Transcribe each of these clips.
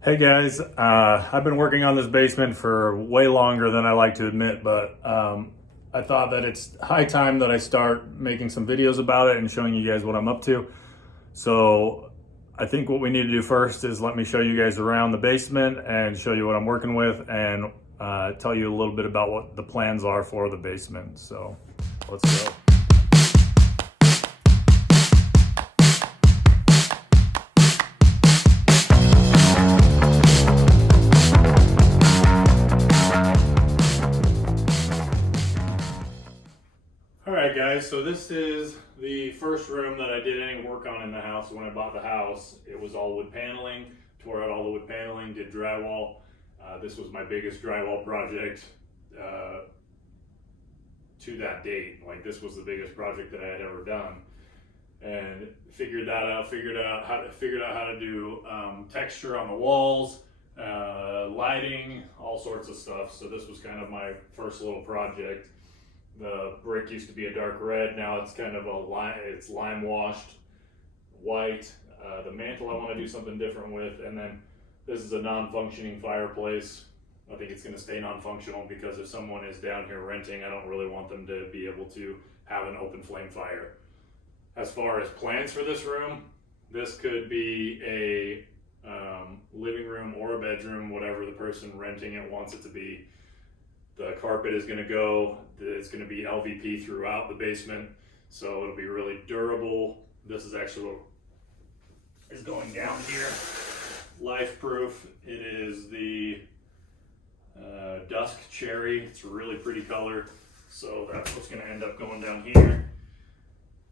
Hey guys, I've been working on this basement for way longer than I like to admit, but I thought that it's high time that I start making some videos about it and showing you guys what I'm up to. So I think what we need to do first is let me show you guys around the basement and show you what I'm working with and tell you a little bit about what the plans are for the basement. So let's go. All right, guys, so this is the first room that I did any work on in the house. When I bought the house, it was all wood paneling, tore out all the wood paneling, did drywall. This was my biggest drywall project to that date. Like, this was the biggest project that I had ever done. And figured out how to do texture on the walls, lighting, all sorts of stuff. So this was kind of my first little project. The brick used to be a dark red. Now it's kind of it's lime washed white. The mantle I want to do something different with. And then this is a non-functioning fireplace. I think it's going to stay non-functional because if someone is down here renting, I don't really want them to be able to have an open flame fire. As far as plans for this room, this could be a living room or a bedroom, whatever the person renting it wants it to be. The carpet is going to go, it's going to be LVP throughout the basement, so it'll be really durable. This is actually what is going down here. Life proof. It is the dusk cherry. It's a really pretty color, so that's what's going to end up going down here.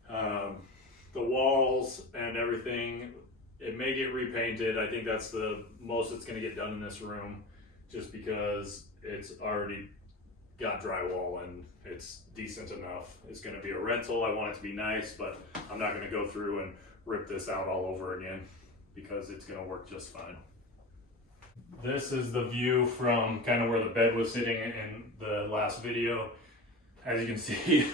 The walls and everything, it may get repainted. I think that's the most that's going to get done in this room, just because it's already got drywall and it's decent enough. It's going to be a rental. I want it to be nice, but I'm not going to go through and rip this out all over again because it's going to work just fine. This is the view from kind of where the bed was sitting in the last video. As you can see,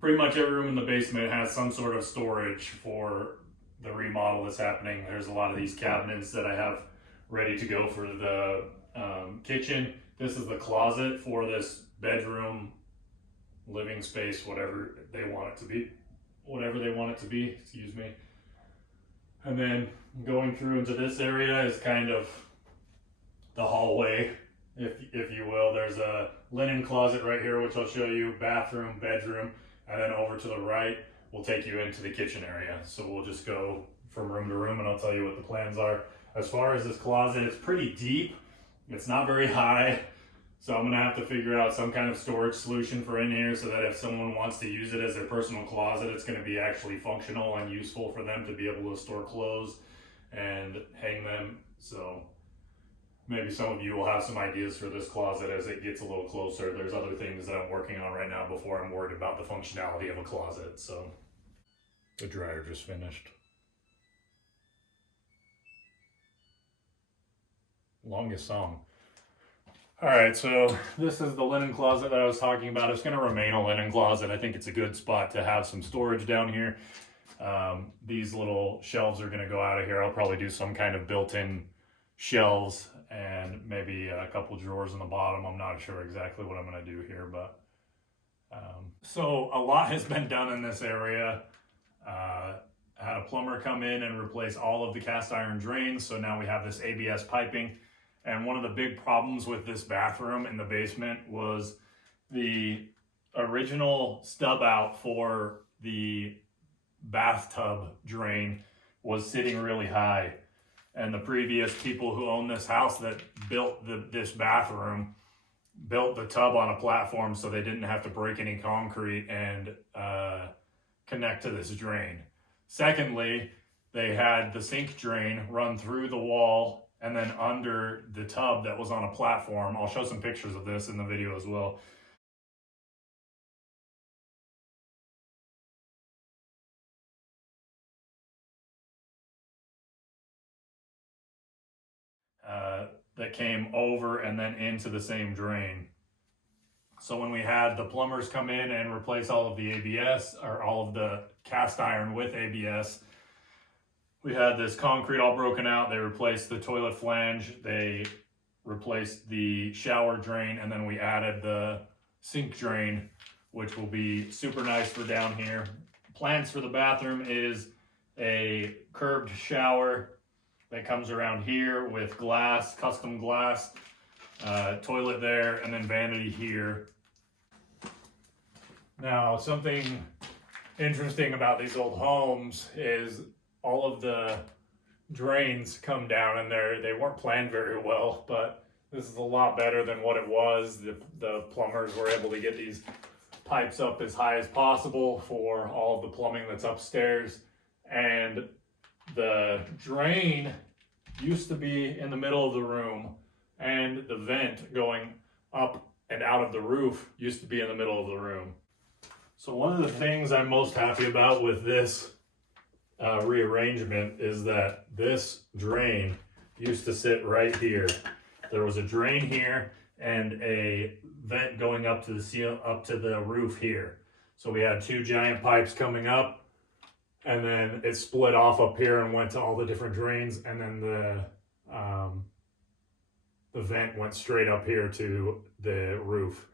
pretty much every room in the basement has some sort of storage for the remodel that's happening. There's a lot of these cabinets that I have ready to go for the kitchen. This is the closet for this bedroom, living space, whatever they want it to be, excuse me. And then going through into this area is kind of the hallway, if you will. There's a linen closet right here, which I'll show you, bathroom, bedroom, and then over to the right, we'll take you into the kitchen area. So we'll just go from room to room and I'll tell you what the plans are. As far as this closet, it's pretty deep. It's not very high, so I'm gonna have to figure out some kind of storage solution for in here so that if someone wants to use it as their personal closet, it's gonna be actually functional and useful for them to be able to store clothes and hang them. So maybe some of you will have some ideas for this closet as it gets a little closer. There's other things that I'm working on right now before I'm worried about the functionality of a closet. So the dryer just finished. Longest song. All right, so this is the linen closet that I was talking about. It's going to remain a linen closet. I think it's a good spot to have some storage down here. These little shelves are going to go out of here. I'll probably do some kind of built-in shelves and maybe a couple drawers in the bottom. I'm not sure exactly what I'm going to do here, but so a lot has been done in this area. I had a plumber come in and replace all of the cast iron drains, so now we have this ABS piping. And one of the big problems with this bathroom in the basement was the original stub out for the bathtub drain was sitting really high. And the previous people who owned this house that built this bathroom built the tub on a platform so they didn't have to break any concrete and connect to this drain. Secondly, they had the sink drain run through the wall and then under the tub that was on a platform. I'll show some pictures of this in the video as well. That came over and then into the same drain. So when we had the plumbers come in and replace all of the ABS or all of the cast iron with ABS, We had this concrete all broken out. They replaced the toilet flange. They replaced the shower drain, and then we added the sink drain, which will be super nice for down here. Plans for the bathroom is a curved shower that comes around here with glass, custom glass, toilet there, and then vanity here. Now, something interesting about these old homes is all of the drains come down, and they weren't planned very well, but this is a lot better than what it was. The plumbers were able to get these pipes up as high as possible for all of the plumbing that's upstairs, and the drain used to be in the middle of the room, and the vent going up and out of the roof used to be in the middle of the room. So one of the things I'm most happy about with this rearrangement is that this drain used to sit right here. There was a drain here and a vent going up to the roof here. So we had two giant pipes coming up, and then it split off up here and went to all the different drains, and then the vent went straight up here to the roof.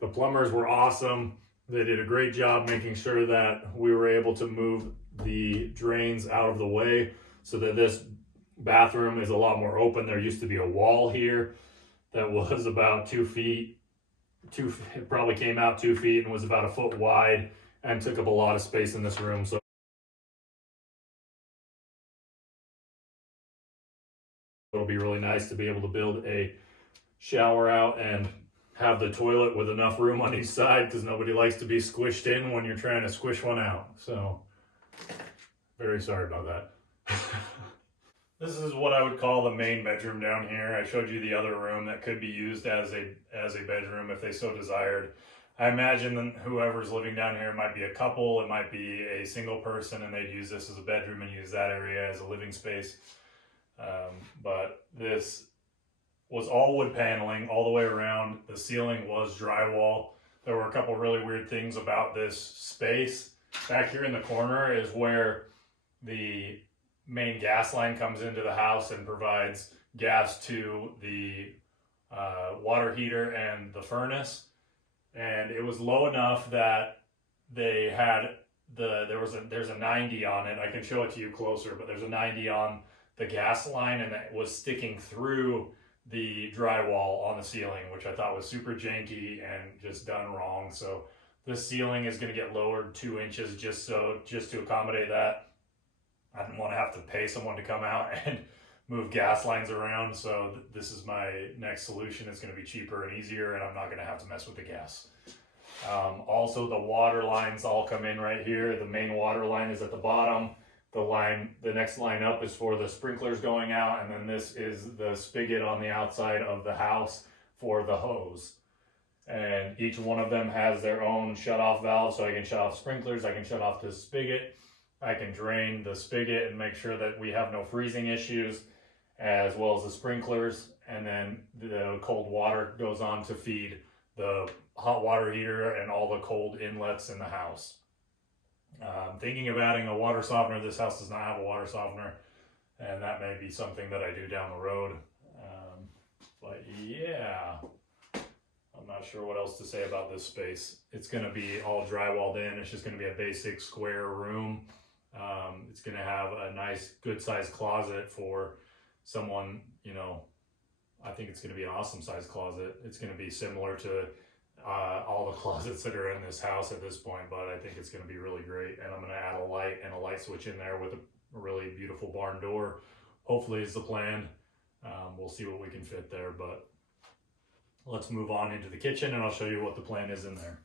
The plumbers were awesome. They did a great job making sure that we were able to move the drains out of the way so that this bathroom is a lot more open. There used to be a wall here that was about 2 feet. It probably came out 2 feet and was about a foot wide and took up a lot of space in this room. So it'll be really nice to be able to build a shower out and have the toilet with enough room on each side, because nobody likes to be squished in when you're trying to squish one out. So very sorry about that. This is what I would call the main bedroom down here. I showed you the other room that could be used as a bedroom if they so desired. I imagine that whoever's living down here might be a couple, it might be a single person, and they'd use this as a bedroom and use that area as a living space. But this was all wood paneling all the way around. The ceiling was drywall. There were a couple really weird things about this space. Back here in the corner is where the main gas line comes into the house and provides gas to the water heater and the furnace. And it was low enough that they had there's a 90 on it. I can show it to you closer, but there's a 90 on the gas line, and it was sticking through the drywall on the ceiling, which I thought was super janky and just done wrong. So this ceiling is going to get lowered 2 inches just to accommodate that. I didn't want to have to pay someone to come out and move gas lines around, so this is my next solution. It's going to be cheaper and easier, and I'm not going to have to mess with the gas. Also, the water lines all come in right here. The main water line is at the bottom. The next line up is for the sprinklers going out, and then this is the spigot on the outside of the house for the hose. And each one of them has their own shut-off valve, so I can shut off sprinklers, I can shut off the spigot, I can drain the spigot and make sure that we have no freezing issues, as well as the sprinklers, and then the cold water goes on to feed the hot water heater and all the cold inlets in the house. Thinking of adding a water softener. This house does not have a water softener, and that may be something that I do down the road. But yeah, I'm not sure what else to say about this space. It's going to be all drywalled in. It's just going to be a basic square room. It's going to have a nice, good sized closet for someone, I think it's going to be an awesome sized closet. It's going to be similar to all the closets that are in this house at this point, but I think it's going to be really great. And I'm going to add a light and a light switch in there with a really beautiful barn door. Hopefully is the plan. We'll see what we can fit there, but let's move on into the kitchen and I'll show you what the plan is in there.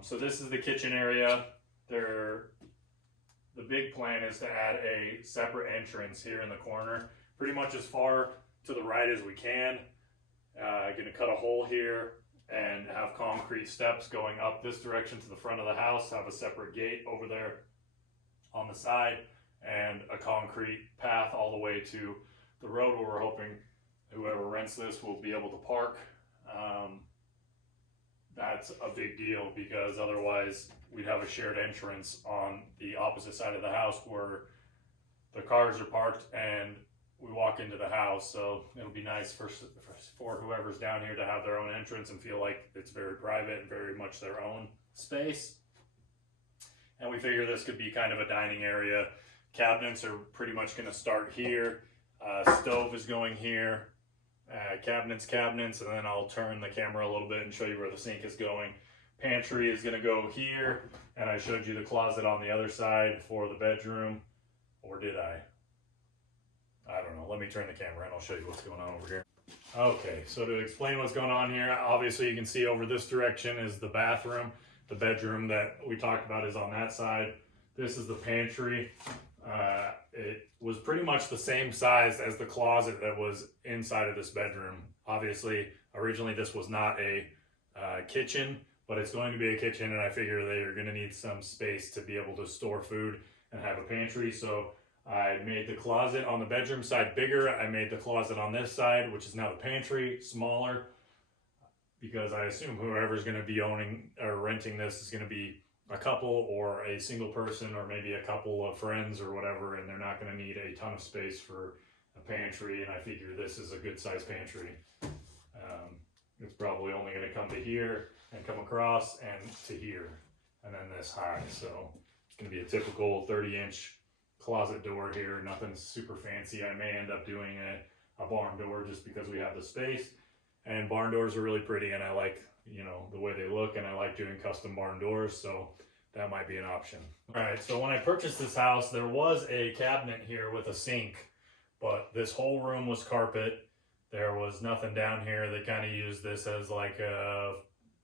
So this is the kitchen area. The big plan is to add a separate entrance here in the corner, pretty much as far to the right as we can. Going to cut a hole here and have concrete steps going up this direction to the front of the house, have a separate gate over there on the side, and a concrete path all the way to the road where we're hoping whoever rents this will be able to park. That's a big deal, because otherwise we'd have a shared entrance on the opposite side of the house where the cars are parked and we walk into the house, so it'll be nice for whoever's down here to have their own entrance and feel like it's very private and very much their own space. And we figure this could be kind of a dining area. Cabinets are pretty much going to start here. Stove is going here. Cabinets, and then I'll turn the camera a little bit and show you where the sink is going. Pantry is going to go here, and I showed you the closet on the other side for the bedroom. Or did I? I don't know. Let me turn the camera and I'll show you what's going on over here. Okay, so to explain what's going on here, obviously you can see over this direction is the bathroom. The bedroom that we talked about is on that side. This is the pantry. It was pretty much the same size as the closet that was inside of this bedroom. Obviously, originally this was not a kitchen, but it's going to be a kitchen, and I figure they are going to need some space to be able to store food and have a pantry. So I made the closet on the bedroom side bigger. I made the closet on this side, which is now the pantry, smaller, because I assume whoever's going to be owning or renting this is going to be a couple or a single person or maybe a couple of friends or whatever, and they're not going to need a ton of space for a pantry, and I figure this is a good size pantry. It's probably only going to come to here and come across and to here, and then this high, so it's going to be a typical 30-inch closet door here, nothing super fancy. I may end up doing a barn door just because we have the space, and barn doors are really pretty, and I like, you know, the way they look, and I like doing custom barn doors, so that might be an option. All right, so when I purchased this house, there was a cabinet here with a sink, but this whole room was carpet. There was nothing down here. They kind of used this as like a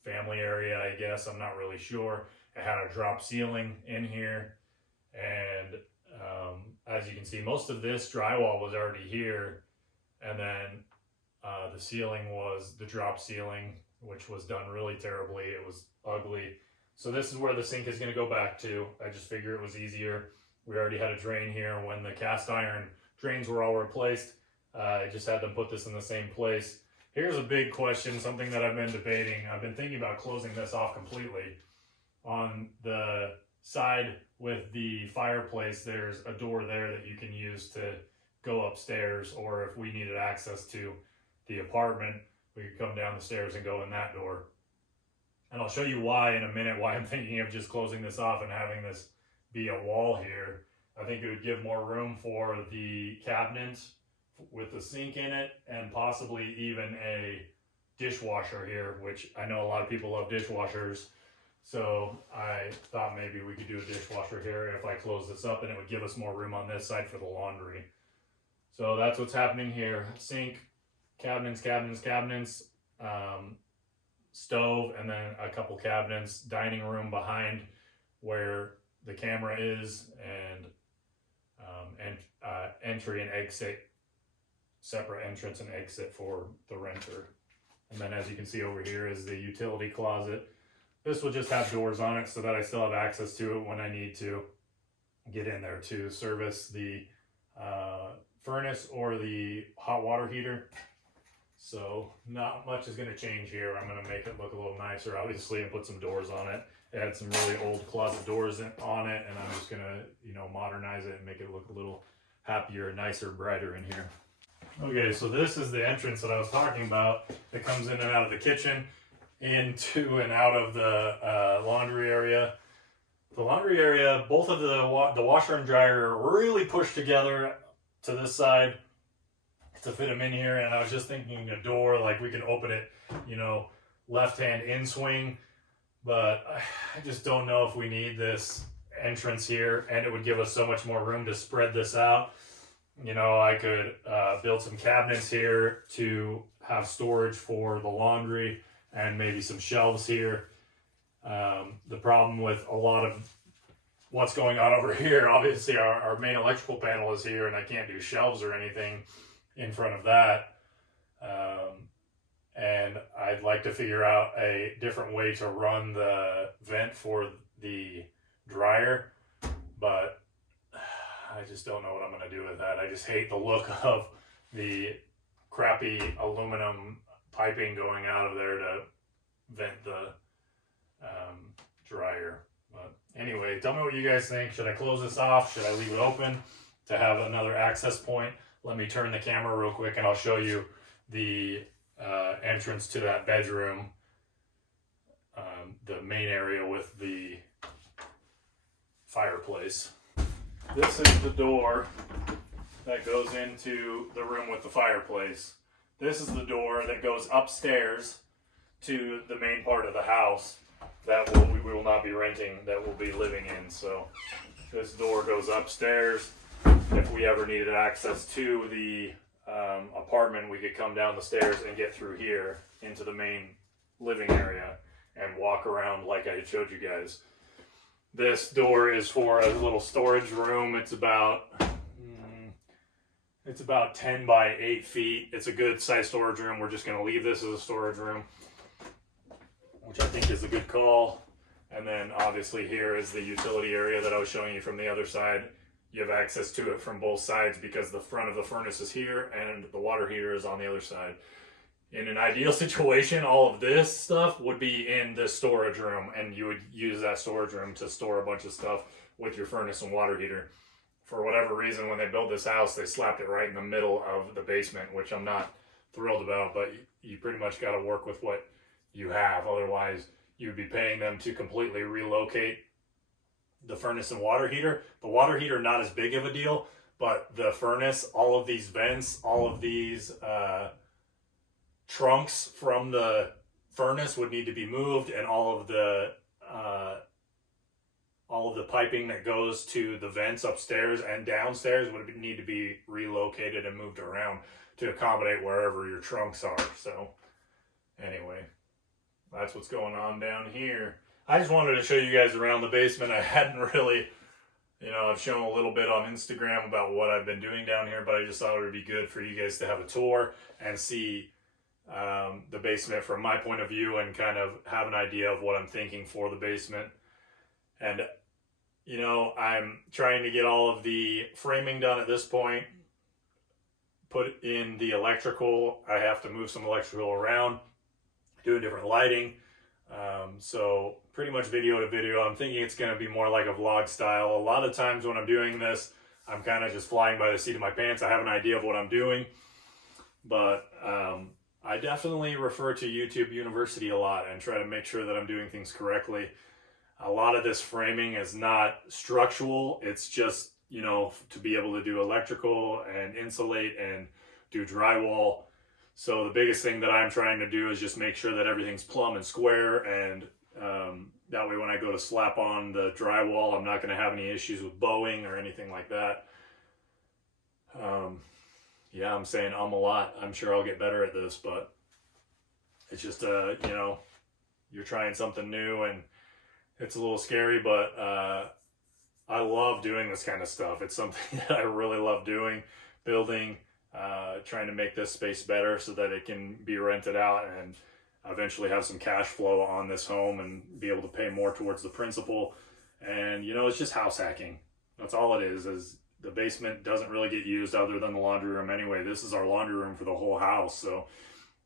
family area, I guess. I'm not really sure. It had a drop ceiling in here, and as you can see, most of this drywall was already here, and then the ceiling was the drop ceiling, which was done really terribly. It was ugly. So this is where the sink is going to go back to. I just figured it was easier. We already had a drain here. When the cast iron drains were all replaced, I just had them put this in the same place. Here's a big question, something that I've been debating. I've been thinking about closing this off completely. On the side with the fireplace, there's a door there that you can use to go upstairs, or if we needed access to the apartment, we could come down the stairs and go in that door. And I'll show you why in a minute, why I'm thinking of just closing this off and having this be a wall here. I think it would give more room for the cabinet with the sink in it, and possibly even a dishwasher here, which I know a lot of people love dishwashers. So I thought maybe we could do a dishwasher here if I close this up, and it would give us more room on this side for the laundry. So that's what's happening here. Sink, cabinets, stove, and then a couple cabinets, dining room behind where the camera is, and entry and exit, separate entrance and exit for the renter. And then as you can see over here is the utility closet. This will just have doors on it so that I still have access to it when I need to get in there to service the furnace or the hot water heater. So not much is going to change here. I'm going to make it look a little nicer, obviously, and put some doors on it. It had some really old closet doors on it, and I'm just going to, you know, modernize it and make it look a little happier, nicer, brighter in here. Okay, so this is the entrance that I was talking about that comes in and out of the kitchen, into and out of the laundry area. The laundry area, both of the washer and dryer are really pushed together to this side to fit them in here, and I was just thinking a door, like we can open it, you know, left hand in swing, but I just don't know if we need this entrance here, and it would give us so much more room to spread this out. You know, I could build some cabinets here to have storage for the laundry, and maybe some shelves here. The problem with a lot of what's going on over here, obviously our main electrical panel is here, and I can't do shelves or anything in front of that. And I'd like to figure out a different way to run the vent for the dryer, but I just don't know what I'm going to do with that. I just hate the look of the crappy aluminum piping going out of there to vent the dryer. But anyway, tell me what you guys think. Should I close this off? Should I leave it open? to have another access point. Let me turn the camera real quick and I'll show you the entrance to that bedroom, the main area with the fireplace. This is the door that goes into the room with the fireplace. This is the door that goes upstairs to the main part of the house that we will not be renting, that we'll be living in. So this door goes upstairs. If we ever needed access to the apartment, we could come down the stairs and get through here into the main living area and walk around like I showed you guys. This door is for a little storage room. It's about 10 by 8 feet. It's a good size storage room. We're just going to leave this as a storage room, which I think is a good call. And then obviously here is the utility area that I was showing you from the other side. You have access to it from both sides because the front of the furnace is here and the water heater is on the other side. In an ideal situation, all of this stuff would be in this storage room, and you would use that storage room to store a bunch of stuff with your furnace and water heater. For whatever reason, when they built this house, they slapped it right in the middle of the basement, which I'm not thrilled about, but you pretty much got to work with what you have. Otherwise, you'd be paying them to completely relocate the furnace and water heater. The water heater, not as big of a deal, but the furnace, all of these vents, all of these trunks from the furnace would need to be moved, and all of the piping that goes to the vents upstairs and downstairs would need to be relocated and moved around to accommodate wherever your trunks are. So anyway, that's what's going on down here. I just wanted to show you guys around the basement. I hadn't really, I've shown a little bit on Instagram about what I've been doing down here, but I just thought it would be good for you guys to have a tour and see the basement from my point of view and kind of have an idea of what I'm thinking for the basement. And I'm trying to get all of the framing done at this point, put in the electrical. I have to move some electrical around, do different lighting. So pretty much video to video. I'm thinking it's going to be more like a vlog style. A lot of times when I'm doing this, I'm kind of just flying by the seat of my pants. I have an idea of what I'm doing, but I definitely refer to YouTube University a lot and try to make sure that I'm doing things correctly. A lot of this framing is not structural. It's just, to be able to do electrical and insulate and do drywall. So the biggest thing that I'm trying to do is just make sure that everything's plumb and square, and that way when I go to slap on the drywall, I'm not going to have any issues with bowing or anything like that. Yeah, I'm saying a lot. I'm sure I'll get better at this, but it's just, you're trying something new and it's a little scary, but I love doing this kind of stuff. It's something that I really love doing, building, trying to make this space better so that it can be rented out and eventually have some cash flow on this home and be able to pay more towards the principal. And, it's just house hacking. That's all it is the basement doesn't really get used other than the laundry room anyway. This is our laundry room for the whole house. So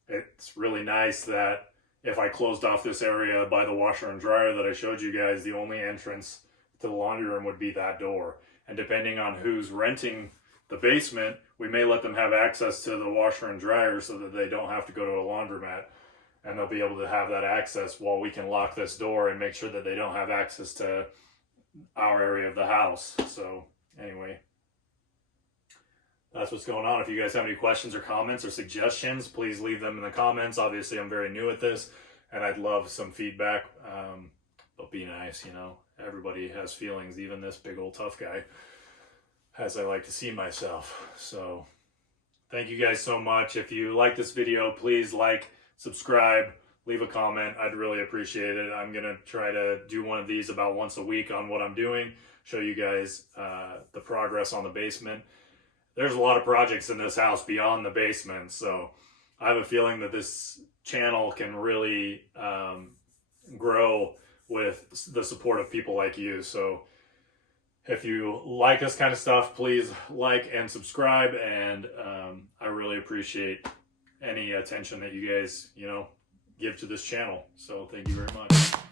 it's really nice that if I closed off this area by the washer and dryer that I showed you guys, the only entrance to the laundry room would be that door. And depending on who's renting the basement, we may let them have access to the washer and dryer so that they don't have to go to a laundromat, and they'll be able to have that access while we can lock this door and make sure that they don't have access to our area of the house. So anyway, that's what's going on. If you guys have any questions or comments or suggestions, please leave them in the comments. Obviously, I'm very new at this, and I'd love some feedback. But be nice, Everybody has feelings, even this big old tough guy, as I like to see myself. So thank you guys so much. If you like this video, please like, subscribe, leave a comment. I'd really appreciate it. I'm going to try to do one of these about once a week on what I'm doing, show you guys the progress on the basement. There's a lot of projects in this house beyond the basement, so I have a feeling that this channel can really grow with the support of people like you. So if you like this kind of stuff, please like and subscribe, and I really appreciate any attention that you guys, give to this channel. So thank you very much.